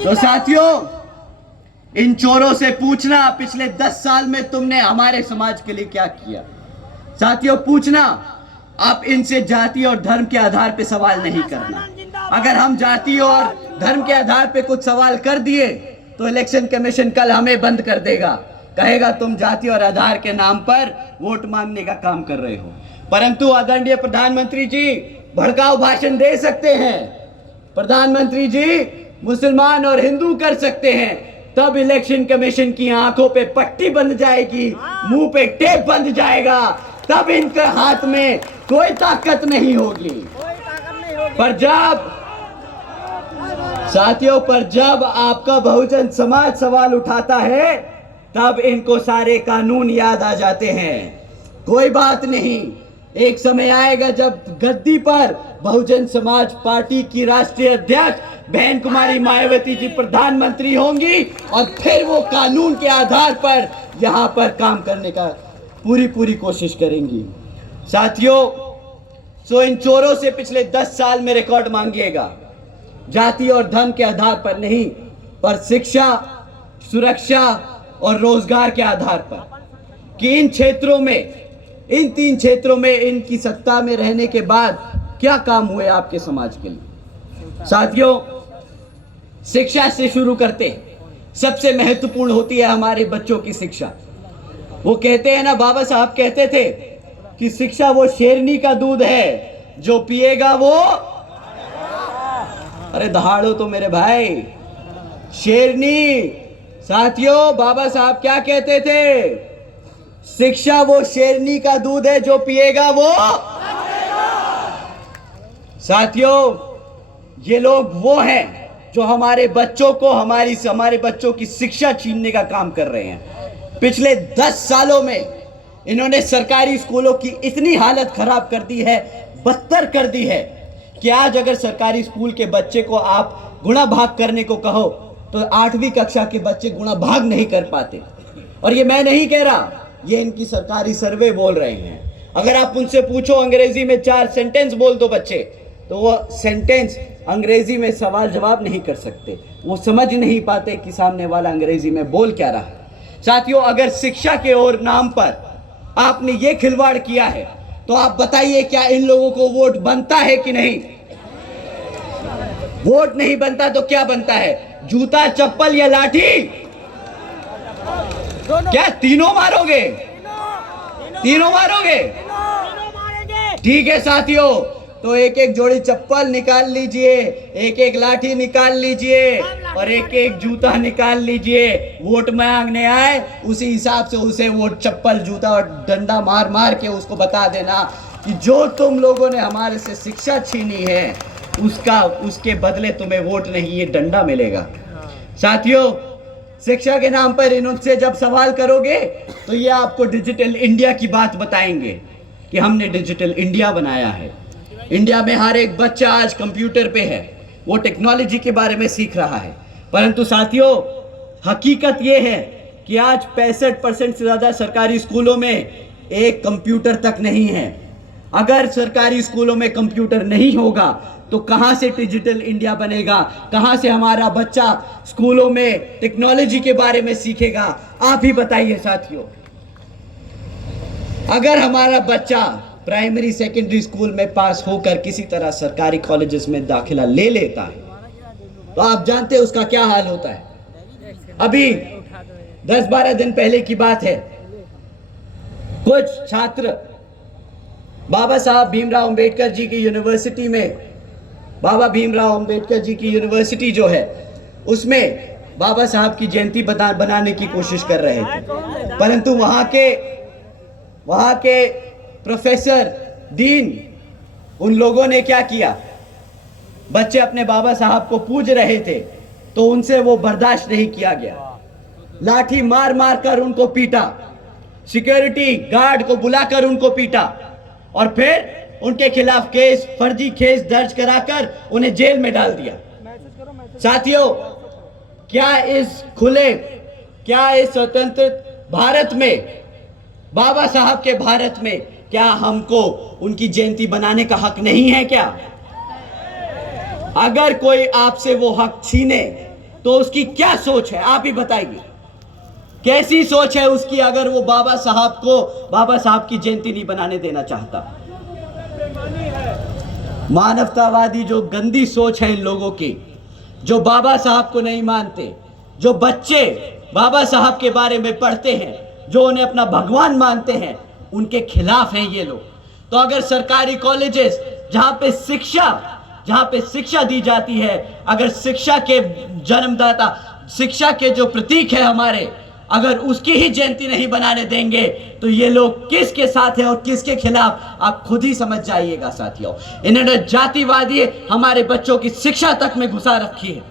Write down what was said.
तो साथियों, इन चोरों से पूछना पिछले 10 साल में तुमने हमारे समाज के लिए क्या किया। साथियों, पूछना, आप इनसे जाति और धर्म के आधार पे सवाल नहीं करना। अगर हम जाति और धर्म के आधार पे कुछ सवाल कर दिए तो इलेक्शन कमीशन कल हमें बंद कर देगा, कहेगा तुम जाति और आधार के नाम पर वोट मांगने का काम कर रहे हो। परंतु आदरणीय प्रधानमंत्री जी भड़काऊ भाषण दे सकते हैं, प्रधानमंत्री जी मुसलमान और हिंदू कर सकते हैं, तब इलेक्शन कमीशन की आंखों पे पट्टी बंध जाएगी, मुंह पे टेप बंध जाएगा, तब इनके हाथ में कोई ताकत नहीं होगी। पर जब साथियों, पर जब आपका बहुजन समाज सवाल उठाता है तब इनको सारे कानून याद आ जाते हैं। कोई बात नहीं, एक समय आएगा जब गद्दी पर बहुजन समाज पार्टी की राष्ट्रीय अध्यक्ष बहन कुमारी मायावती जी प्रधानमंत्री होंगी और फिर वो कानून के आधार पर यहां पर काम करने का पूरी कोशिश करेंगी। साथियों, सो इन चोरों से पिछले 10 साल में रिकॉर्ड मांगिएगा, जाति और धर्म के आधार पर नहीं, पर शिक्षा, सुरक्षा और रोजगार के आधार पर, कि इन क्षेत्रों में, इन 3 क्षेत्रों में इनकी सत्ता में रहने के बाद क्या काम हुए आपके समाज के लिए। साथियों, शिक्षा से शुरू करते हैं। सबसे महत्वपूर्ण होती है हमारे बच्चों की शिक्षा। वो कहते हैं ना, बाबा साहब कहते थे कि शिक्षा वो शेरनी का दूध है, जो पिएगा वो, अरे दहाड़ो तो मेरे भाई, शेरनी। साथियों, बाबा साहब क्या कहते थे? शिक्षा वो शेरनी का दूध है, जो पिएगा वो। साथियों, ये लोग वो हैं जो हमारे बच्चों को, हमारे बच्चों की शिक्षा छीनने का काम कर रहे हैं। पिछले 10 सालों में इन्होंने सरकारी स्कूलों की इतनी हालत खराब कर दी है, बदतर कर दी है, कि आज अगर सरकारी स्कूल के बच्चे को आप गुणा भाग करने को कहो तो 8वीं कक्षा के बच्चे गुणा भाग नहीं कर पाते। और ये मैं नहीं कह रहा, ये इनकी सरकारी सर्वे बोल रहे हैं। अगर आप उनसे पूछो अंग्रेजी में 4 सेंटेंस बोल दो बच्चे, तो वो सेंटेंस अंग्रेजी में सवाल जवाब नहीं कर सकते, वो समझ नहीं पाते कि सामने वाला अंग्रेजी में बोल क्या रहा है। साथियों, अगर शिक्षा के और नाम पर आपने ये खिलवाड़ किया है तो आप बताइए, क्या इन लोगों को वोट बनता है कि नहीं? वोट नहीं बनता तो क्या बनता है? जूता, चप्पल या लाठी? क्या तीनों मारोगे? तीनों मारोगे? ठीक है साथियों, तो एक एक जोड़ी चप्पल निकाल लीजिए, एक एक लाठी निकाल लीजिए और एक एक जूता निकाल लीजिए। वोट मांगने आए उसी हिसाब से उसे वोट, चप्पल, जूता और डंडा मार मार के उसको बता देना कि जो तुम लोगों ने हमारे से शिक्षा छीनी है उसके बदले तुम्हें वोट नहीं, ये डंडा मिलेगा। साथियों, शिक्षा के नाम पर इनसे जब सवाल करोगे तो ये आपको डिजिटल इंडिया की बात बताएंगे कि हमने डिजिटल इंडिया बनाया है। इंडिया में हर एक बच्चा आज कंप्यूटर पे है, वो टेक्नोलॉजी के बारे में सीख रहा है। परंतु साथियों, हकीकत ये है कि आज 65% से ज़्यादा सरकारी स्कूलों में एक कंप्यूटर तक नहीं है। अगर सरकारी स्कूलों में कंप्यूटर नहीं होगा तो कहाँ से डिजिटल इंडिया बनेगा? कहाँ से हमारा बच्चा स्कूलों में टेक्नोलॉजी के बारे में सीखेगा? आप ही बताइए साथियों। अगर हमारा बच्चा प्राइमरी सेकेंडरी स्कूल में पास होकर किसी तरह सरकारी कॉलेजेस में दाखिला ले लेता है तो आप जानते हैं उसका क्या हाल होता है। अभी 10-12 दिन पहले की बात है, कुछ छात्र बाबा साहब भीमराव अंबेडकर जी की यूनिवर्सिटी में, बाबा भीमराव अंबेडकर जी की यूनिवर्सिटी जो है उसमें बाबा साहब की जयंती बनाने की कोशिश कर रहे थे। परंतु वहाँ के प्रोफेसर, डीन, उन लोगों ने क्या किया? बच्चे अपने बाबा साहब को पूज रहे थे तो उनसे वो बर्दाश्त नहीं किया गया, लाठी मार मार कर उनको पीटा, सिक्योरिटी गार्ड को बुलाकर उनको पीटा और फिर उनके खिलाफ केस, फर्जी केस दर्ज कराकर उन्हें जेल में डाल दिया। साथियों, क्या इस स्वतंत्र भारत में, बाबा साहब के भारत में, क्या हमको उनकी जयंती बनाने का हक नहीं है क्या? अगर कोई आपसे वो हक छीने तो उसकी क्या सोच है, आप ही बताइए। कैसी सोच है उसकी अगर वो बाबा साहब की जयंती नहीं बनाने देना चाहता। मानवतावादी जो गंदी सोच है इन लोगों की, जो बाबा साहब को नहीं मानते, जो बच्चे बाबा साहब के बारे में पढ़ते हैं, जो उन्हें अपना भगवान मानते हैं, उनके खिलाफ हैं ये लोग। तो अगर सरकारी कॉलेजेस जहां पे शिक्षा दी जाती है, अगर शिक्षा के जन्मदाता, शिक्षा के जो प्रतीक है हमारे, अगर उसकी ही जयंती नहीं बनाने देंगे तो ये लोग किसके साथ हैं और किसके खिलाफ, आप खुद ही समझ जाइएगा साथियों। इन्होंने जातिवादी हमारे बच्चों की शिक्षा तक में घुसा रखी है।